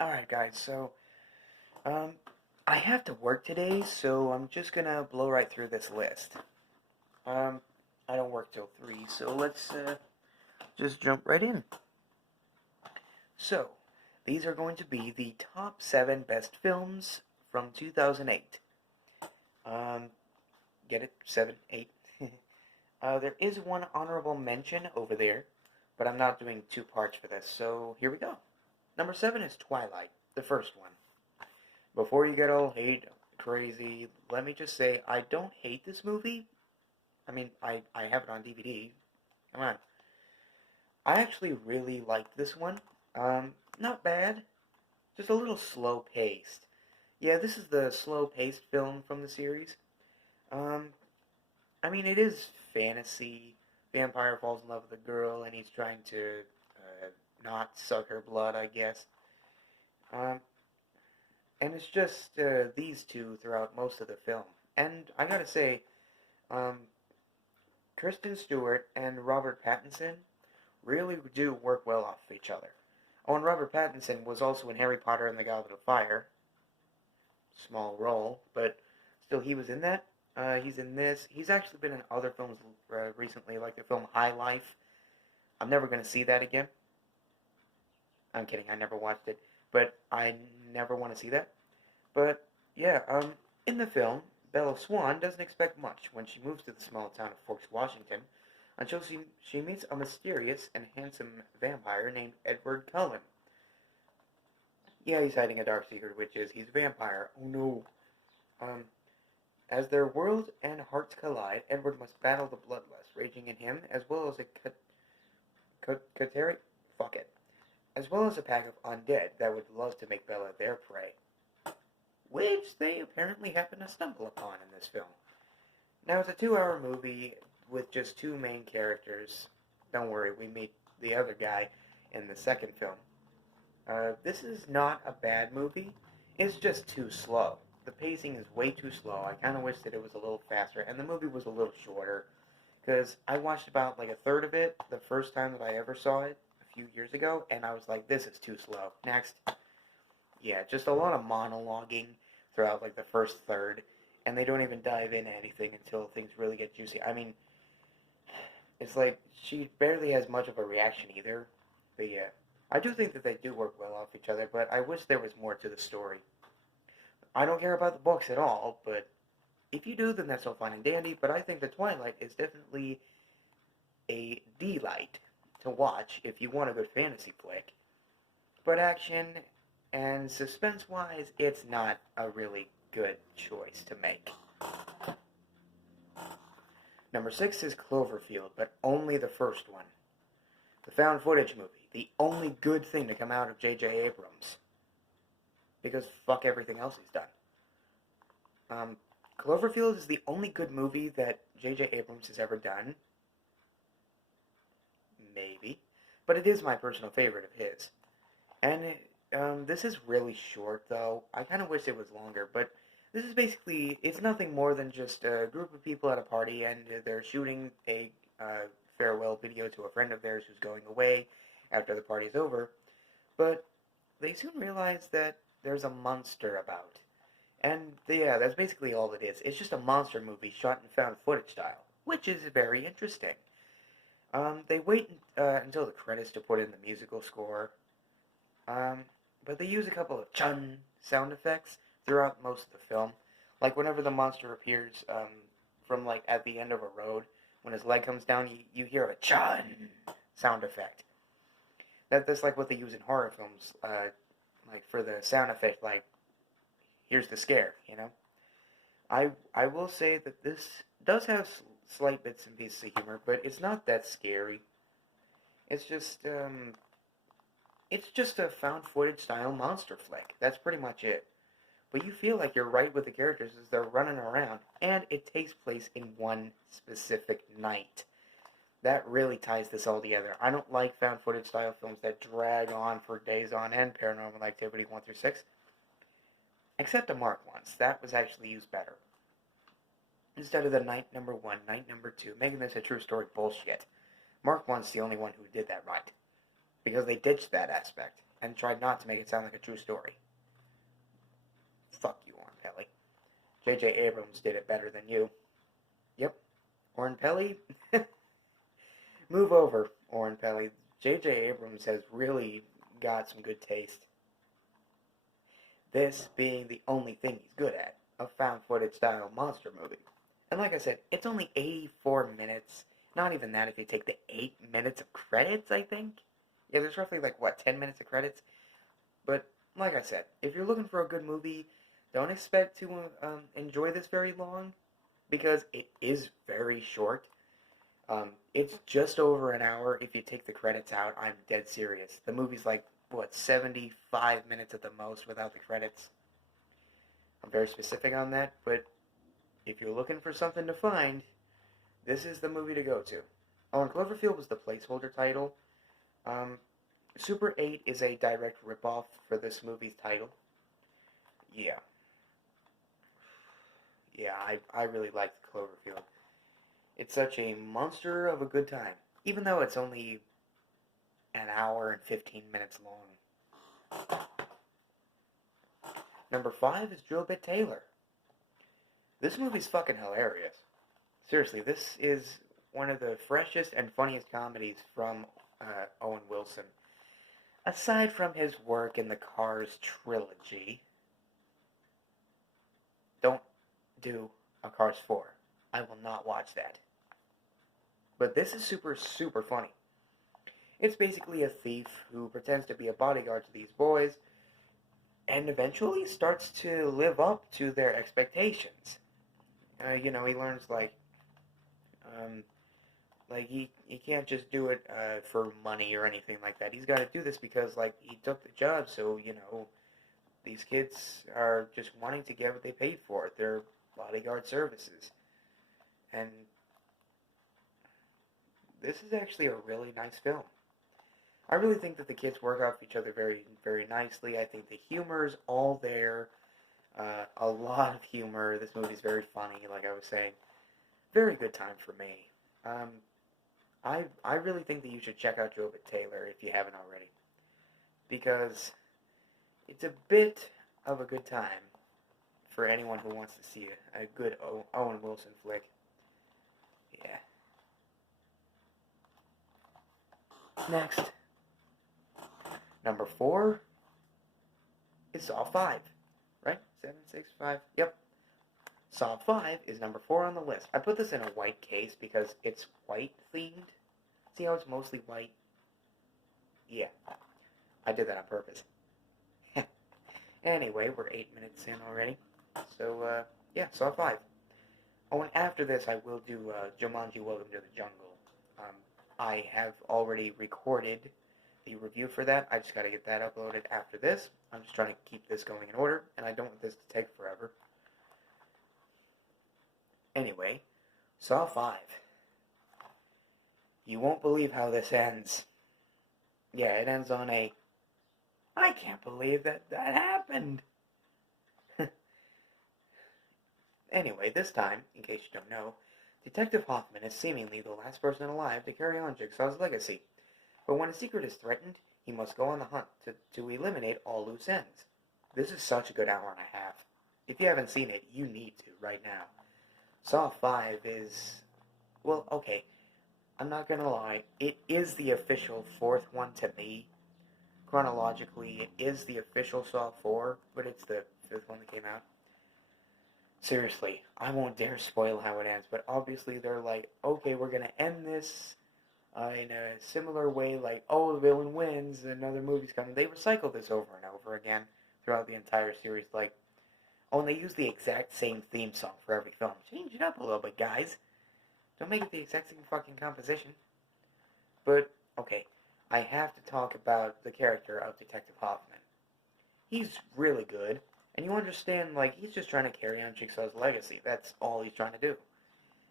Alright, guys, so, um, I have to work today, so I'm just gonna blow right through this list. Um, I don't work till 3, so let's, just jump right in. So, these are going to be the top 7 best films from 2008. Um, get it? 7, 8. There is one honorable mention over there, but I'm not doing 2 parts for this, so here we go. Number 7 is Twilight, the first one. Before you get all hate crazy, let me just say I don't hate this movie. I mean, I have it on DVD. Come on. I actually really liked this one. Not bad. Just a little slow paced. Yeah, this is the slow paced film from the series. Um, I mean, it is fantasy. Vampire falls in love with a girl and he's trying to not suck her blood, I guess. Um, and it's just these two throughout most of the film. And I gotta say, um, Kristen Stewart and Robert Pattinson really do work well off of each other. Oh, and Robert Pattinson was also in Harry Potter and the Goblet of Fire. Small role, but still he was in that. He's in this. He's actually been in other films recently, like the film High Life. I'm never going to see that again. I'm kidding, I never watched it. But I never want to see that. But, yeah, in the film, Bella Swan doesn't expect much when she moves to the small town of Forks, Washington, until she meets a mysterious and handsome vampire named Edward Cullen. Yeah, he's hiding a dark secret, which is he's a vampire. Oh no. Um, as their world and hearts collide, Edward must battle the bloodlust raging in him, as well as Kateri, fuck it, as well as a pack of undead that would love to make Bella their prey, which they apparently happen to stumble upon in this film. Now, it's a 2-hour movie with just 2 main characters. Don't worry, we meet the other guy in the second film. This is not a bad movie. It's just too slow. The pacing is way too slow. I kind of wish that it was a little faster, and the movie was a little shorter. Because I watched about like a third of it the first time that I ever saw it a few years ago, and I was like, this is too slow. Next. Yeah, just a lot of monologuing throughout like the first third, and they don't even dive into anything until things really get juicy. I mean, it's like she barely has much of a reaction either. But yeah, I do think that they do work well off each other, but I wish there was more to the story. I don't care about the books at all, but if you do, then that's all fine and dandy. But I think the Twilight is definitely a delight to watch if you want a good fantasy flick. But action and suspense-wise, it's not a really good choice to make. Number 6 is Cloverfield, but only the first one. The found footage movie. The only good thing to come out of J.J. Abrams. Because fuck everything else he's done. Cloverfield is the only good movie that J.J. Abrams has ever done. Maybe. But it is my personal favorite of his. And this is really short, though. I kind of wish it was longer, but this is basically, it's nothing more than just a group of people at a party, and they're shooting a farewell video to a friend of theirs who's going away after the party's over. But they soon realize that there's a monster about. And yeah, that's basically all it is. It's just a monster movie shot in found footage style, which is very interesting. They wait until the credits to put in the musical score. But they use a couple of chun sound effects throughout most of the film. Like whenever the monster appears from like at the end of a road, when his leg comes down, you hear a chun sound effect. That's like what they use in horror films, like for the sound effect, like here's the scare, you know. I will say that this does have slight bits and pieces of humor, but it's not that scary. It's just a found footage style monster flick. That's pretty much it. But you feel like you're right with the characters as they're running around, and it takes place in one specific night. That really ties this all together. I don't like found footage style films that drag on for days on end, Paranormal Activity 1 through 6. Except a Mark once. That was actually used better. Instead of the night number 1, night number 2, making this a true story bullshit. Mark 1's the only one who did that right. Because they ditched that aspect. and tried not to make it sound like a true story. Fuck you, Oren Peli. J.J. Abrams did it better than you. Yep. Oren Peli? Move over, Oren Peli. J.J. Abrams has really got some good taste. This being the only thing he's good at, a found footage style monster movie. And like I said, it's only 84 minutes. Not even that if you take the 8 minutes of credits, I think. Yeah, there's roughly 10 minutes of credits? But like I said, if you're looking for a good movie, don't expect to enjoy this very long, because it is very short. It's just over an hour if you take the credits out. I'm dead serious. The movie's 75 minutes at the most without the credits. I'm very specific on that, but if you're looking for something to find, this is the movie to go to. Oh, and Cloverfield was the placeholder title. Super 8 is a direct ripoff for this movie's title. Yeah. Yeah, I really liked Cloverfield. It's such a monster of a good time, even though it's only an hour and 15 minutes long. Number 5 is Drillbit Taylor. This movie's fucking hilarious. Seriously, this is one of the freshest and funniest comedies from Owen Wilson. Aside from his work in the Cars trilogy, don't do a Cars 4. I will not watch that. But this is super, super funny. It's basically a thief who pretends to be a bodyguard to these boys and eventually starts to live up to their expectations. He learns he can't just do it for money or anything like that. He's got to do this because he took the job, so these kids are just wanting to get what they paid for, their bodyguard services. And this is actually a really nice film. I really think that the kids work off each other very, very nicely. I think the humor is all there. A lot of humor. This movie's very funny, like I was saying. Very good time for me. I really think that you should check out Drillbit Taylor if you haven't already. Because it's a bit of a good time for anyone who wants to see a good Owen Wilson flick. Yeah. Next. Number 4 is Saw 5. Right? 7, 6, 5. Yep. Saw 5 is number 4 on the list. I put this in a white case because it's white themed. See how it's mostly white? Yeah. I did that on purpose. Anyway, we're 8 minutes in already. So, yeah, Saw 5. Oh, and after this, I will do Jumanji Welcome to the Jungle. I have already recorded the review for that. I just got to get that uploaded after this. I'm just trying to keep this going in order, and I don't want this to take forever. Anyway, Saw 5. You won't believe how this ends. Yeah, it ends on a, I can't believe that happened. Anyway, this time, in case you don't know, Detective Hoffman is seemingly the last person alive to carry on Jigsaw's legacy. But when a secret is threatened, he must go on the hunt to eliminate all loose ends. This is such a good hour and a half. If you haven't seen it, you need to right now. Saw 5 is, well, okay, I'm not gonna lie, it is the official 4th one to me. Chronologically, it is the official Saw 4, but it's the 5th one that came out. Seriously, I won't dare spoil how it ends, but obviously they're like, okay, we're gonna end this in a similar way, oh, the villain wins, another movie's coming. They recycle this over and over again throughout the entire series, oh, and they use the exact same theme song for every film. Change it up a little bit, guys. Don't make it the exact same fucking composition. But, okay, I have to talk about the character of Detective Hoffman. He's really good, and you understand, he's just trying to carry on Jigsaw's legacy. That's all he's trying to do.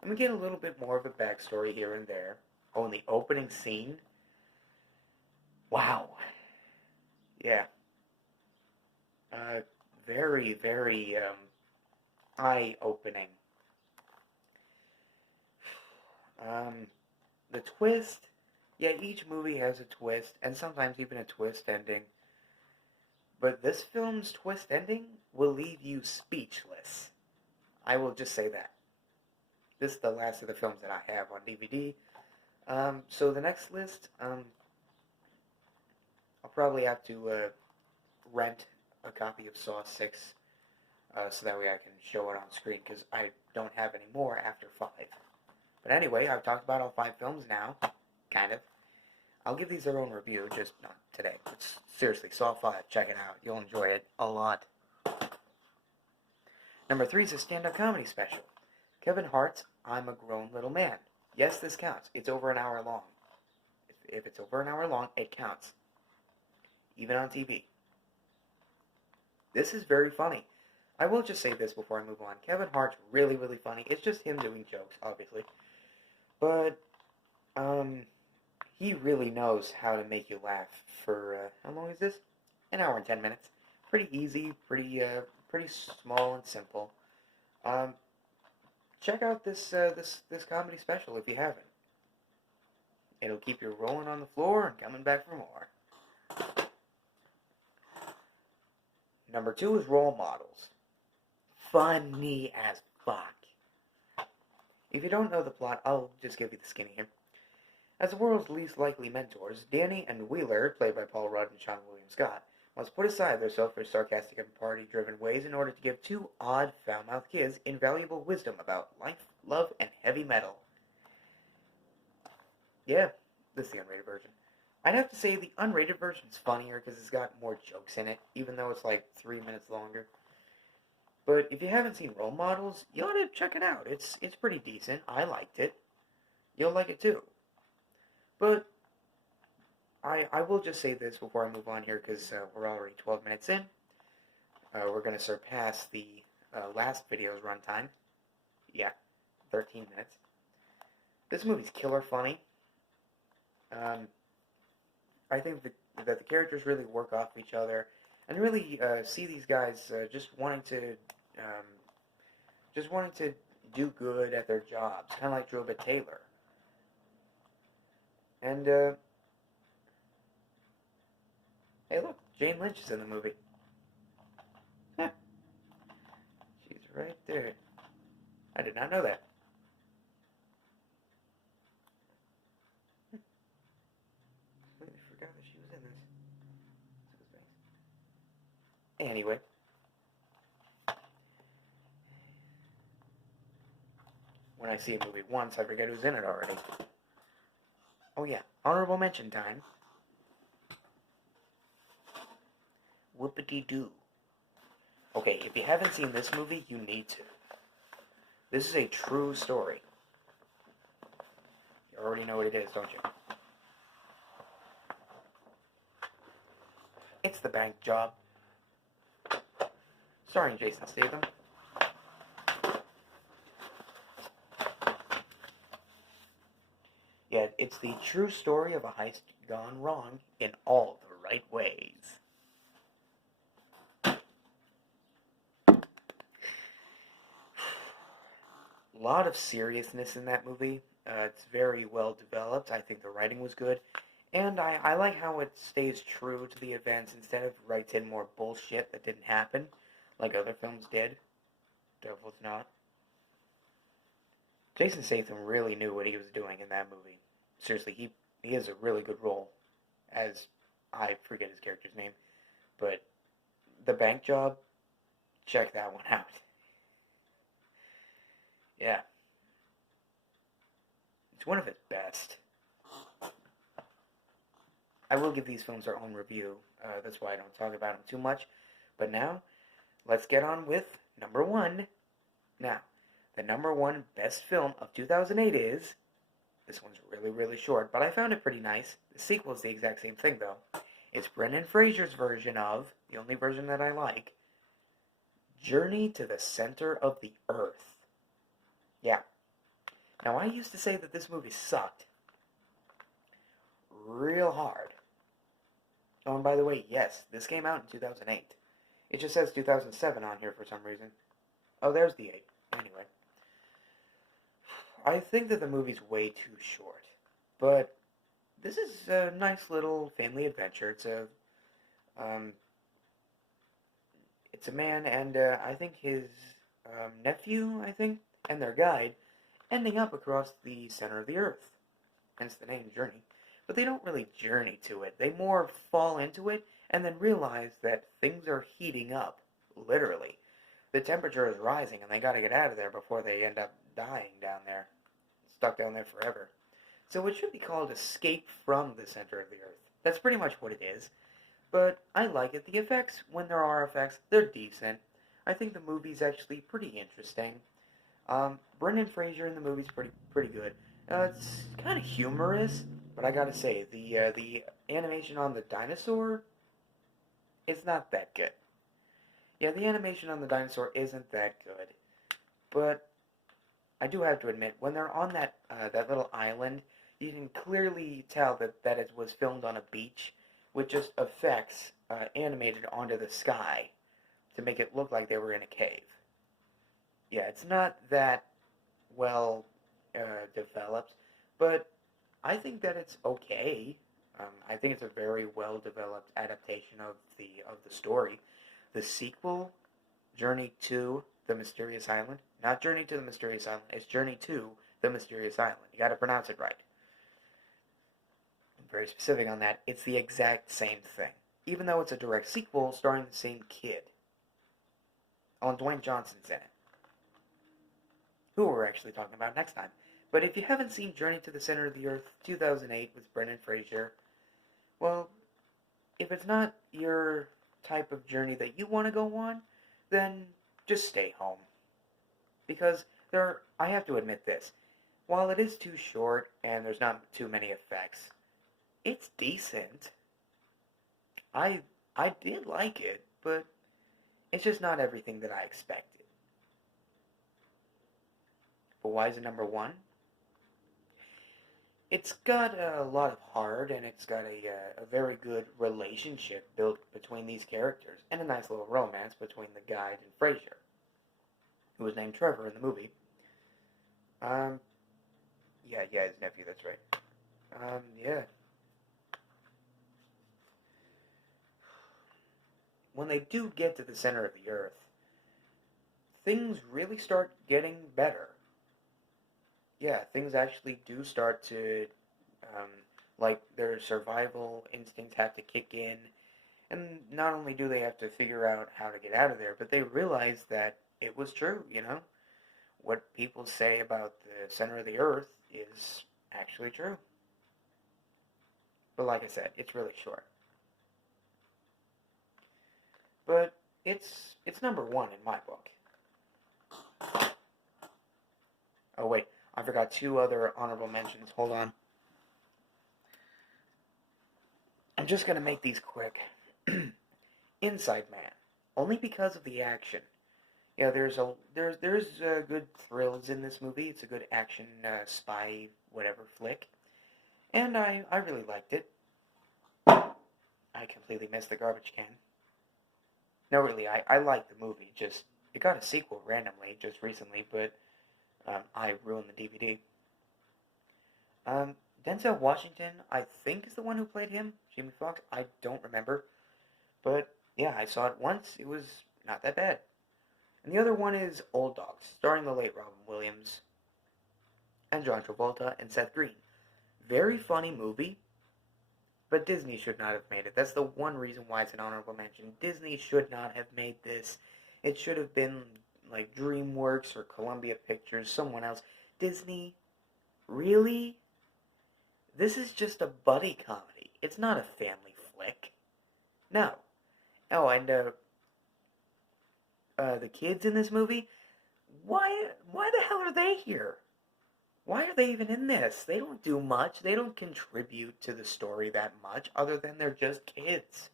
And we get a little bit more of a backstory here and there. Oh, in the opening scene? Wow. Yeah. Very, very, eye-opening. The twist, yeah, each movie has a twist, and sometimes even a twist ending. But this film's twist ending will leave you speechless. I will just say that. This is the last of the films that I have on DVD. So the next list, I'll probably have to rent a copy of Saw 6 so that way I can show it on screen because I don't have any more after 5. But anyway, I've talked about all 5 films now, kind of. I'll give these their own review, just not today. But seriously, Saw 5, check it out. You'll enjoy it a lot. Number 3 is a stand-up comedy special. Kevin Hart's I'm a Grown Little Man. Yes, this counts. It's over an hour long. If it's over an hour long, it counts. Even on TV. This is very funny. I will just say this before I move on. Kevin Hart's really, really funny. It's just him doing jokes, obviously. But, he really knows how to make you laugh for, how long is this? An hour and 10 minutes. Pretty easy, pretty small and simple. Check out this comedy special if you haven't. It'll keep you rolling on the floor and coming back for more. Number 2 is Role Models. Funny as fuck. If you don't know the plot, I'll just give you the skinny here. As the world's least likely mentors, Danny and Wheeler, played by Paul Rudd and Sean William Scott, must put aside their selfish, sarcastic, and party-driven ways in order to give 2 odd, foul-mouthed kids invaluable wisdom about life, love, and heavy metal. Yeah, this is the unrated version. I'd have to say the unrated version's funnier because it's got more jokes in it, even though it's like 3 minutes longer. But if you haven't seen Role Models, you ought to check it out. It's pretty decent. I liked it. You'll like it too. But I will just say this before I move on here because we're already 12 minutes in. We're going to surpass the last video's runtime. Yeah, 13 minutes. This movie's killer funny. I think that the characters really work off each other and really see these guys just wanting to do good at their jobs, kind of like Drobit Taylor. And hey, look, Jane Lynch is in the movie. Huh. She's right there. I did not know that. Completely forgot that she was in this. Anyway. When I see a movie once, I forget who's in it already. Oh yeah, honorable mention time. Whoopity-doo. Okay, if you haven't seen this movie, you need to. This is a true story. You already know what it is, don't you? It's The Bank Job. Starring Jason Statham. Yet, it's the true story of a heist gone wrong in all the right ways. A lot of seriousness in that movie. It's very well developed. I think the writing was good. And I like how it stays true to the events instead of writes in more bullshit that didn't happen, like other films did. Devil's Not. Jason Statham really knew what he was doing in that movie. Seriously, he has a really good role as, I forget his character's name, but The Bank Job, check that one out. Yeah. It's one of his best. I will give these films their own review. That's why I don't talk about them too much. But now, let's get on with number 1. Now, the number 1 best film of 2008 is... This one's really, really short, but I found it pretty nice. The sequel is the exact same thing, though. It's Brendan Fraser's version of, the only version that I like, Journey to the Center of the Earth. Yeah. Now, I used to say that this movie sucked. Real hard. Oh, and by the way, yes, this came out in 2008. It just says 2007 on here for some reason. Oh, there's the 8. Anyway. I think that the movie's way too short. But this is a nice little family adventure. It's a It's a man and I think his nephew, I think, and their guide, ending up across the center of the Earth. Hence the name Journey. But they don't really journey to it. They more fall into it and then realize that things are heating up, literally. The temperature is rising and they gotta get out of there before they end up dying down there. Stuck down there forever. So it should be called Escape from the Center of the Earth. That's pretty much what it is. But I like it. The effects, when there are effects, they're decent. I think the movie's actually pretty interesting. Brendan Fraser in the movie's pretty good. It's kind of humorous, but I gotta say the animation on the dinosaur is not that good. Yeah, the animation on the dinosaur isn't that good, but I do have to admit when they're on that little island, you can clearly tell that it was filmed on a beach with just effects animated onto the sky to make it look like they were in a cave. Yeah, it's not that well developed, but I think that it's okay. I think it's a very well developed adaptation of the story. The sequel, Journey to the Mysterious Island, not Journey to the Mysterious Island, it's Journey to the Mysterious Island. You got to pronounce it right. I'm very specific on that. It's the exact same thing, even though it's a direct sequel starring the same kid. Oh, and Dwayne Johnson's in it, who we're actually talking about next time. But if you haven't seen Journey to the Center of the Earth 2008 with Brendan Fraser, well, if it's not your type of journey that you want to go on, then just stay home. Because I have to admit this, while it is too short and there's not too many effects, it's decent. I did like it, but it's just not everything that I expected. But why is it number one? It's got a lot of heart, and it's got a very good relationship built between these characters, and a nice little romance between the guide and Fraser, who was named Trevor in the movie. Yeah, his nephew, that's right. Yeah. When they do get to the center of the Earth, things really start getting better. Yeah, things actually do start to, like, their survival instincts have to kick in, and not only do they have to figure out how to get out of there, but they realize that it was true, you know? What people say about the center of the Earth is actually true. But like I said, it's really short. But it's number one in my book. Oh wait, I forgot two other honorable mentions. Hold on. I'm just gonna make these quick. Inside Man, only because of the action. Yeah, there's good thrills in this movie. It's a good action spy whatever flick, and I really liked it. I completely missed the garbage can. No, really, I liked the movie. Just it got a sequel randomly just recently, but I ruined the DVD. Denzel Washington, I think, is the one who played him. Jamie Foxx, I don't remember. But, yeah, I saw it once. It was not that bad. And the other one is Old Dogs, starring the late Robin Williams and John Travolta and Seth Green. Very funny movie, but Disney should not have made it. That's the one reason why it's an honorable mention. Disney should not have made this. It should have been like DreamWorks or Columbia Pictures, someone else. Disney, really? This is just a buddy comedy. It's not a family flick. No. Oh, and the kids in this movie, why the hell are they here? Why are they even in this? They don't do much. They don't contribute to the story that much, other than they're just kids.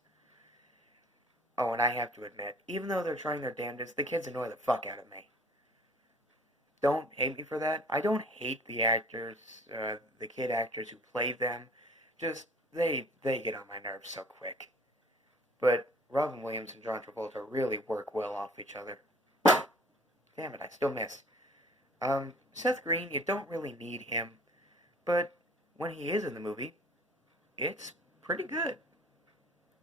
Oh, and I have to admit, even though they're trying their damnedest, the kids annoy the fuck out of me. Don't hate me for that. I don't hate the actors, the kid actors who play them. Just, they get on my nerves so quick. But Robin Williams and John Travolta really work well off each other. Damn it, I still missed. Seth Green, you don't really need him, but when he is in the movie, it's pretty good.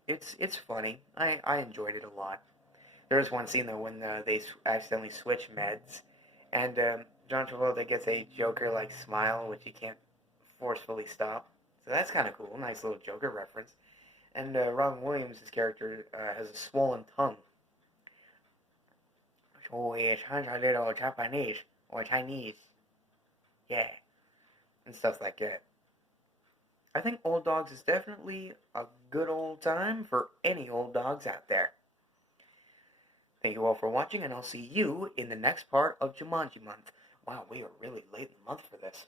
It's funny. I enjoyed it a lot. There was one scene though when they accidentally switch meds, and John Travolta gets a Joker-like smile, which he can't forcefully stop. So that's kind of cool. Nice little Joker reference. And Robin Williams' character has a swollen tongue. So it sounds a little Japanese or Chinese. Yeah. And stuff like that. I think Old Dogs is definitely a good old time for any old dogs out there. Thank you all for watching, and I'll see you in the next part of Jumanji month. Wow, we are really late in the month for this.